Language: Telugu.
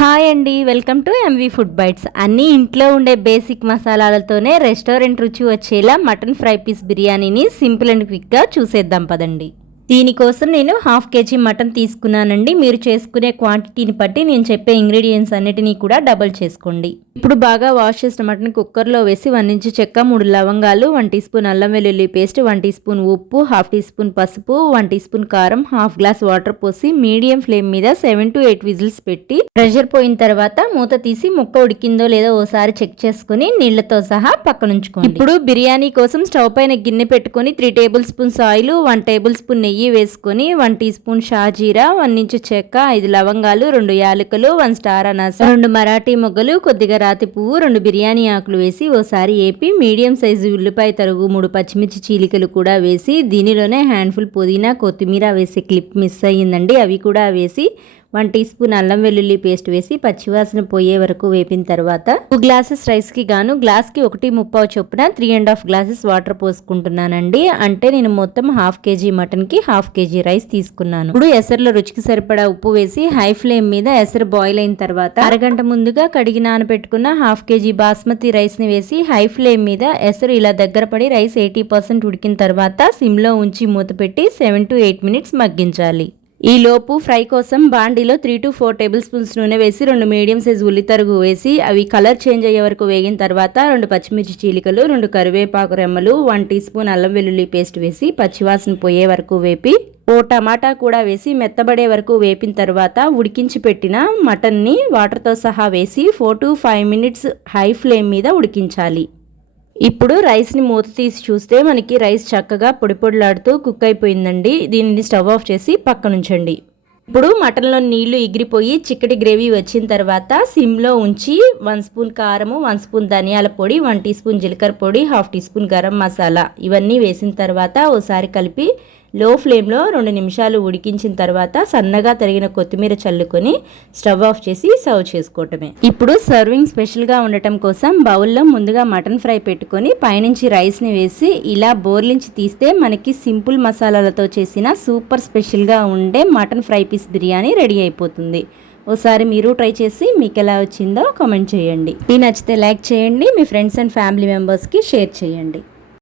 హాయ్ అండి, welcome to MV food bites. అన్నీ ఇంట్లో ఉండే బేసిక్ మసాలాలతోనే రెస్టారెంట్ రుచి వచ్చేలా మటన్ ఫ్రై పీస్ బిర్యానీని సింపుల్ అండ్ క్విక్గా చూసేద్దాం పదండి. దీనికోసం నేను 1/2 kg మటన్ తీసుకున్నానండి. మీరు చేసుకునే క్వాంటిటీని బట్టి నేను చెప్పే ఇంగ్రీడియంట్స్ అన్నిటినీ కూడా డబుల్ చేసుకోండి. ఇప్పుడు బాగా వాష్ చేసిన మటన్ కుక్కర్లో వేసి 1 ఇంచు చెక్క, 3 లవంగాలు, 1 టీ స్పూన్ అల్లం వెల్లుల్లి పేస్ట్, 1 టీ స్పూన్ ఉప్పు, 1/2 టీ స్పూన్ పసుపు, 1 టీ స్పూన్ కారం, 1/2 గ్లాస్ వాటర్ పోసి మీడియం ఫ్లేమ్ మీద 7 to 8 విజిల్స్ పెట్టి ప్రెషర్ పోయిన తర్వాత మూత తీసి ముక్క ఉడికిందో లేదో ఓసారి చెక్ చేసుకుని నీళ్లతో సహా పక్కనుంచుకోండి. ఇప్పుడు బిర్యానీ కోసం స్టవ్ పైన గిన్నె పెట్టుకుని 3 table spoons oil, 1 table spoon నెయ్యి వేసుకొని 1 టీ స్పూన్ షాజీరా, 1 ఇంచు చెక్క, 5 లవంగాలు, 2 యాలకులు, 1 స్టార్ అనాస, 2 మరాఠీ మొగ్గలు, కొద్దిగా రాతి పువ్వు, 2 బిర్యానీ ఆకులు వేసి ఓసారి ఏపి మీడియం సైజు ఉల్లిపాయ తరుగు, 3 పచ్చిమిర్చి చీలికలు కూడా వేసి దీనిలోనే హ్యాండ్ఫుల్ పుదీనా, కొత్తిమీర వేసి క్లిప్ మిస్ అయ్యిందండి, అవి కూడా వేసి 1 టీ స్పూన్ అల్లం వెల్లుల్లి పేస్ట్ వేసి పచ్చివాసన పోయే వరకు వేపిన తర్వాత 2 గ్లాసెస్ రైస్కి గాను గ్లాస్కి 1.3 చొప్పున 3.5 గ్లాసెస్ వాటర్ పోసుకుంటున్నానండి. అంటే నేను మొత్తం 1/2 kg మటన్కి 1/2 kg రైస్ తీసుకున్నాను. ఇప్పుడు ఎసరులో రుచికి సరిపడా ఉప్పు వేసి హై ఫ్లేమ్ మీద ఎసరు బాయిల్ అయిన తర్వాత అరగంట ముందుగా కడిగి నానబెట్టుకున్న 1/2 kg బాస్మతి రైస్ని వేసి హై ఫ్లేమ్ మీద ఎసరు ఇలా దగ్గర పడి రైస్ 80% ఉడికిన తర్వాత సిమ్లో ఉంచి మూత పెట్టి 7 to 8 మినిట్స్ మగ్గించాలి. ఈ లోపు ఫ్రై కోసం బాండీలో 3 to 4 టేబుల్ స్పూన్స్ నూనె వేసి 2 మీడియం సైజు ఉల్లి తరుగు వేసి అవి కలర్ చేంజ్ అయ్యే వరకు వేగిన తర్వాత 2 పచ్చిమిర్చి చీలికలు, 2 కరివేపాకు రెమ్మలు, 1 టీ స్పూన్ అల్లం వెల్లుల్లి పేస్ట్ వేసి పచ్చివాసన పోయే వరకు వేపి ఓ టమాటా కూడా వేసి మెత్తబడే వరకు వేపిన తర్వాత ఉడికించి పెట్టిన మటన్ని వాటర్తో సహా వేసి 4 to 5 మినిట్స్ హై ఫ్లేమ్ మీద ఉడికించాలి. ఇప్పుడు రైస్ని మూత తీసి చూస్తే మనకి రైస్ చక్కగా పొడి పొడిలాడుతూ కుక్ అయిపోయిందండి. దీనిని స్టవ్ ఆఫ్ చేసి పక్కనుంచండి. ఇప్పుడు మటన్లో నీళ్లు ఎగిరిపోయి చిక్కటి గ్రేవీ వచ్చిన తర్వాత సిమ్లో ఉంచి 1 స్పూన్ కారము, 1 స్పూన్ ధనియాల పొడి, 1 టీ స్పూన్ జీలకర్ర పొడి, 1/2 టీ స్పూన్ గరం మసాలా ఇవన్నీ వేసిన తర్వాత ఓసారి కలిపి లో ఫ్లేమ్లో 2 నిమిషాలు ఉడికించిన తర్వాత సన్నగా తరిగిన కొత్తిమీర చల్లుకొని స్టవ్ ఆఫ్ చేసి సర్వ్ చేసుకోవటమే. ఇప్పుడు సర్వింగ్ స్పెషల్గా ఉండటం కోసం బౌల్లో ముందుగా మటన్ ఫ్రై పెట్టుకొని పైనుంచి రైస్ని వేసి ఇలా బోర్లించి తీస్తే మనకి సింపుల్ మసాలాలతో చేసిన సూపర్ స్పెషల్గా ఉండే mutton fry piece biryani ready అయిపోతుంది. ఓసారి మీరు ట్రై చేసి మీకు ఎలా వచ్చిందో కామెంట్ చేయండి. నచ్చితే లైక్ చేయండి, మీ ఫ్రెండ్స్ అండ్ ఫ్యామిలీ మెంబర్స్కి షేర్ చేయండి.